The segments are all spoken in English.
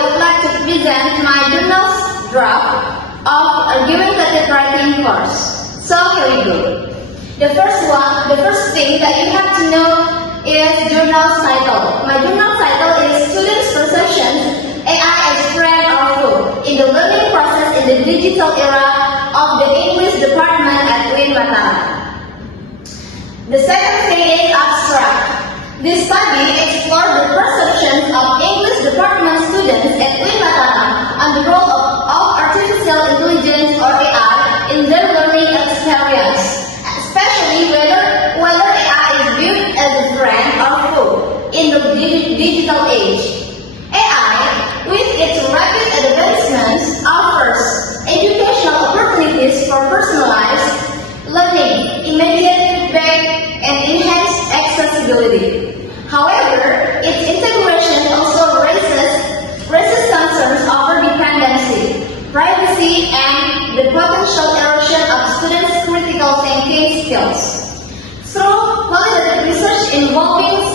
I would like to present my journal's draft of argumentative writing course. So here we go. The first thing that you have to know is journal's title. My journal title is Students' Perceptions, AI as Friend or Foe in the Learning Process in the Digital Era of the English Department at UIN Mataram. The second thing is abstract. This study explored the perceptions of English department students at UIN Mataram on the role of artificial intelligence or AI in their learning experience, especially whether AI is viewed as a friend or foe in the digital age. AI, with its rapid advancements, offers educational opportunities for personalized learning, immediate feedback, and enhanced accessibility. However, its integration also raises concerns over dependency, privacy, and the potential erosion of students' critical thinking skills. Through qualitative research involving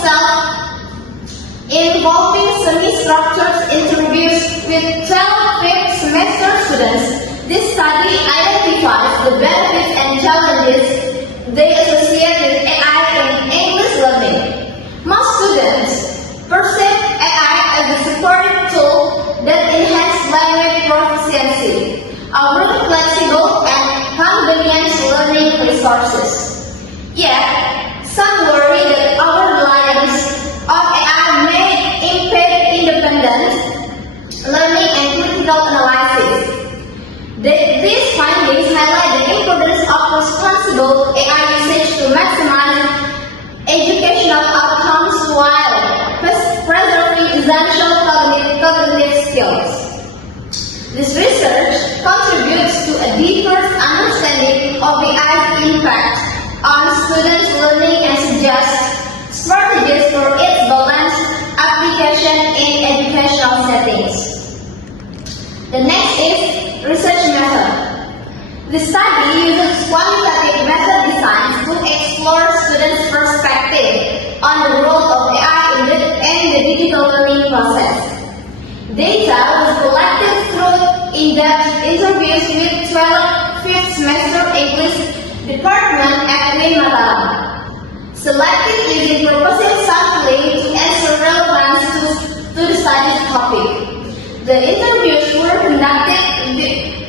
semi-structured interviews with 12 fifth semester students, this study identifies the benefits and challenges they associate with AI in English learning. Most students perceive AI as a supportive tool that enhances language proficiency, offering flexible and convenient learning resources. Yet, some worry that our reliance on AI may impede independent learning and critical analysis. These findings highlight the importance of responsible AI usage to maximize educational outcomes while preserving essential cognitive skills. This research contributes to a deeper understanding of AI's impact on students' learning and suggests strategies for its balanced application in educational settings. The next is research method. The study uses quantitative method designs to explore students' perspective on the role of AI in the digital learning process. Data was collected through in-depth interviews with 12 fifth semester English department at UIN Mataram, selected using proposal sampling to answer relevance to the study's topic. The interviews were conducted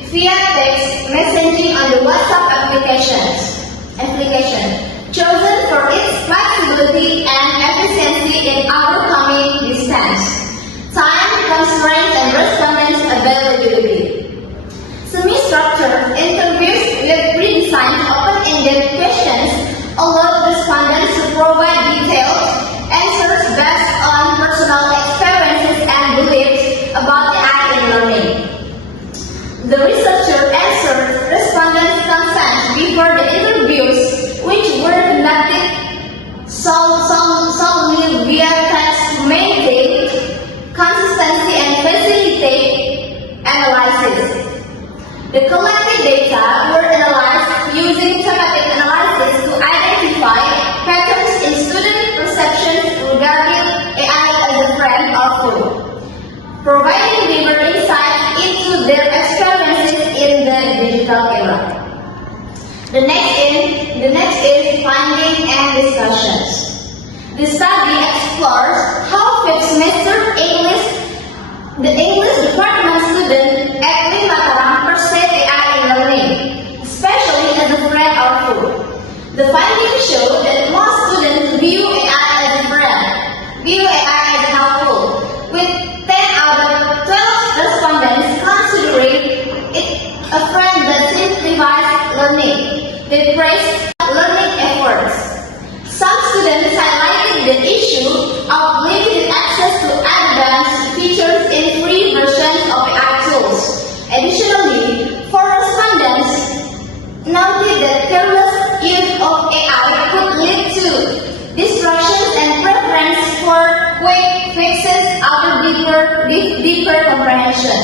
via text messaging on the WhatsApp application, chosen for its flexibility and efficiency in overcoming distance, time constraints, and respondents' availability. Semi-structured interviews with pre-designed open-ended questions allowed respondents to provide detailed answers based on personal experiences and beliefs about AI in learning. The researcher answered respondents' concerns before the interviews, which were conducted solely via text to maintain consistency and facilitate analysis. The collected data were analyzed using thematic analysis to identify patterns in student perceptions regarding AI as a friend or foe, providing deeper insight into their experiences in the digital era. The next is finding and discussions. The study explores how fifth semester the English department student at UIN Mataram perceive AI in learning, especially as a friend or foe. The findings show that most students view AI as a friend, view AI as helpful, with 10 out of 12 respondents considering it a friend that simplifies learning. They praise learning efforts. Some students highlighted the issue of limited access to advanced features in free versions of AI tools. Additionally, 4 respondents noted that careless use of AI could lead to distractions and preference for quick fixes over deeper comprehension.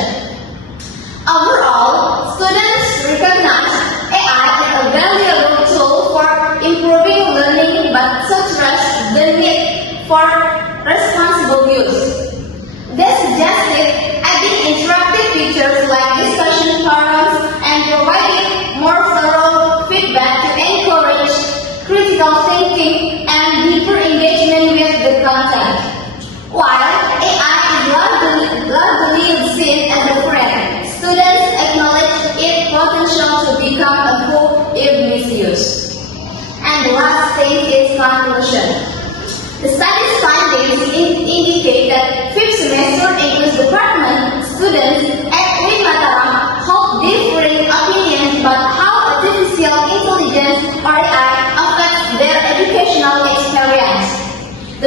Overall, students recognize AI as a valuable tool for improving learning but stress the need for responsible use. They suggested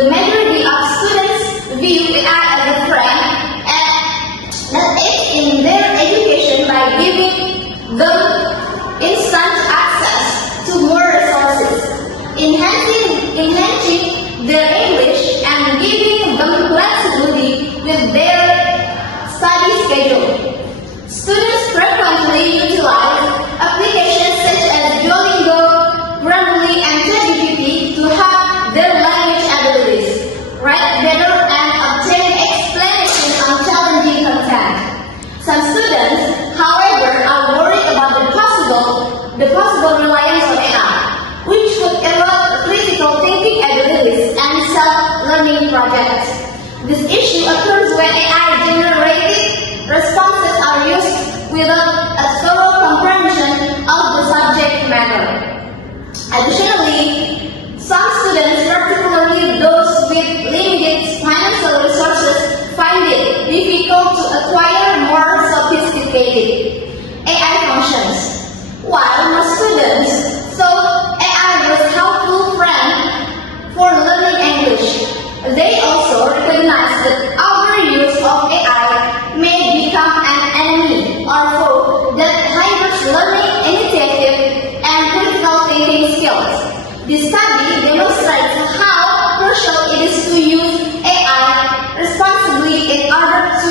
the majority of students view AI as a friend and that aids in their education by giving them instant access to more resources, enhancing their English and giving them flexibility with their study schedule. Students frequently utilize applications such as Duolingo, Grammarly, and ChatGPT to help their language abilities, write better, and obtain explanation on challenging content. Some students, however, are worried about the possible reliance on AI, which could erode critical thinking abilities and self-learning projects. This issue occurs when AI-generated responses are used without a thorough comprehension of the subject matter. Additionally, some students, particularly those with limited financial resources, find it difficult to acquire more sophisticated AI functions. While most students thought AI was a helpful friend for learning English, they also recognize that overuse of AI may become an enemy or foe that hinders learning initiative and critical thinking skills. This study demonstrates how crucial it is to use AI responsibly in order to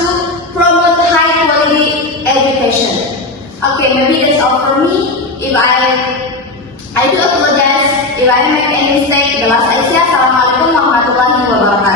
promote high-quality education. Okay, maybe that's all for me. If I do apologize if I make any mistake. The last Aisyah. Assalamualaikum warahmatullahi wabarakatuh.